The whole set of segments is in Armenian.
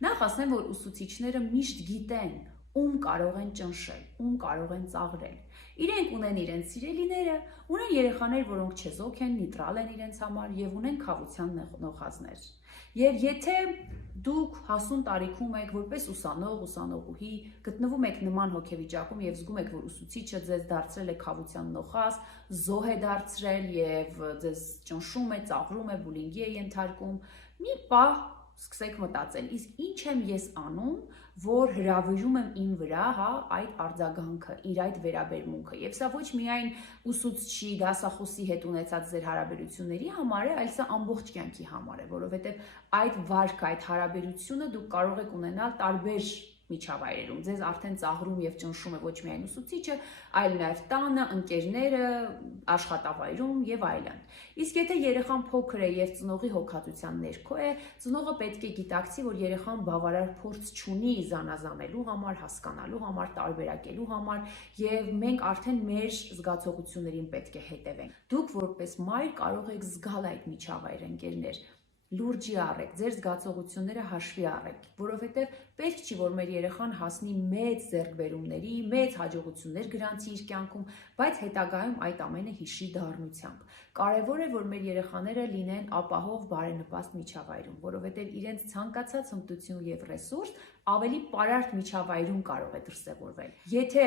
Նախ ասեմ, որ ուսուցիչները միշտ գիտեն, ում կարող են ճնշել, ում կարող են ծաղրել։ Իրենք ունեն իրենց սիրելիները, ունեն երեխաներ, որոնք չեզոք են, նիտրալ են իրենց համար եւ ունեն քավության նոխազներ։ Եվ եթե դուք հասուն տարիքում եք որպես ուսանող, ուսանողուհի, գտնվում եք նման հոգեվիճակում եւ զգում եք, որ ուսուցիչը ձեզ դարձրել է քավության նոխազ, զոհ է դարձրել եւ ձեզ ճնշում է, ծաղրում է, բուլինգի է ենթարկում, մի պահ սկսեք մտածել, իսկ ինչ եմ ես անում, որ հրավիրում եմ իմ վրա, այդ արձագանքը, իր այդ վերաբերմունքը։ Եվ սա ոչ միայն ուսուցչի, դասախոսի հետ ունեցած ձեր հարաբերությունների համար է, այլ սա ամբողջ կյանքի համար է, որովհետև այդ վարքը, այդ հարաբերությունը դուք կարող եք ունենալ տարբեր միջավայրերում։ Ձեզ արդեն ծաղրում եւ ճնշում է ոչ միայն ուսուցիչը, այլ նաեւ տանը, ընկերները, աշխատավայրում եւ այլն։ Իսկ եթե երեխան փոքր է եւ ծնողի հոգատության ներքո է, ծնողը պետք է գիտակցի, որ երեխան բավարար փորձ չունի զանազանելու համար, հասկանալու համար, տարբերակելու համար եւ մենք արդեն մեր զգացողություններին պետք է հետևենք։ Դուք որպես մայր կարող եք զգալ այդ միջավայրը, ընկերներ, լուրջի առեք, ձեր զգացողությունները հաշվի առեք, որովհետև պետք չի, որ մեր երեխան հասնի մեծ ձեռքբերումների, մեծ հաջողություններ գրանցի իր կյանքում, բայց հետագայում այդ ամենը հիշի դառնությամբ։ Կարևոր է, որ մեր երեխաները լինեն ապահով բարենպաստ միջավայրում, որովհետև իրենց ցանկացած հմտություն եւ ռեսուրս ավելի պարարտ միջավայրում կարող է դրսևորվել։ Եթե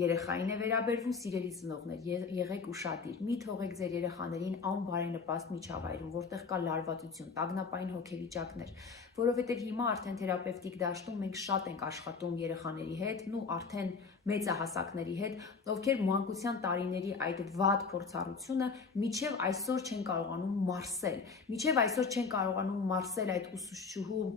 երեխային է վերաբերվում, սիրելի ծնողներ, եղեք ուշադիր, մի թողեք ձեր երեխաներին անբարենպաստ միջավայրում, որտեղ կա լարվածություն, տագնապային հոգեվիճակներ, որովհետև հիմա արդեն թերապևտիկ դաշտում մենք շատ ենք աշխատում երեխաների հետ, արդեն մեծահասակների հետ, ովքեր մանկության տարիների այդ վատ փորձառությունը մինչև այսօր չեն կարողանում մարսել, մինչև այսօր չեն կարողանում մարսել այդ ուսուցչուհու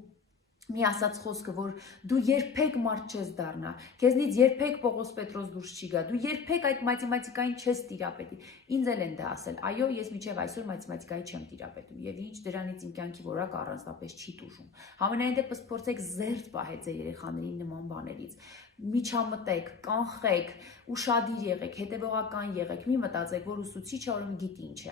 մի ասած խոսքը, որ դու երբեք մարդ չես դառնա, քեզնից երբեք Պողոս Պետրոս դուրս չի գա, դու երբեք այդ մաթեմատիկային չես տիրապետի։ Ինձ էլ են դա ասել, այո, ես մինչև այսօր մաթեմատիկայի չեմ տիրապետում եւ ինչ դրանից իմ կյանքի որակ առանձնապես չի տուժում։ Համենայն դեպս փորձեք զերծ պահել ձեր երեխաներին նման բաներից։ Միջամտեք, կանխեք, ուշադիր եղեք, հետևողական եղեք, մի մտածեք, որ ուսուցիչը օրինակ գիտի ինչ է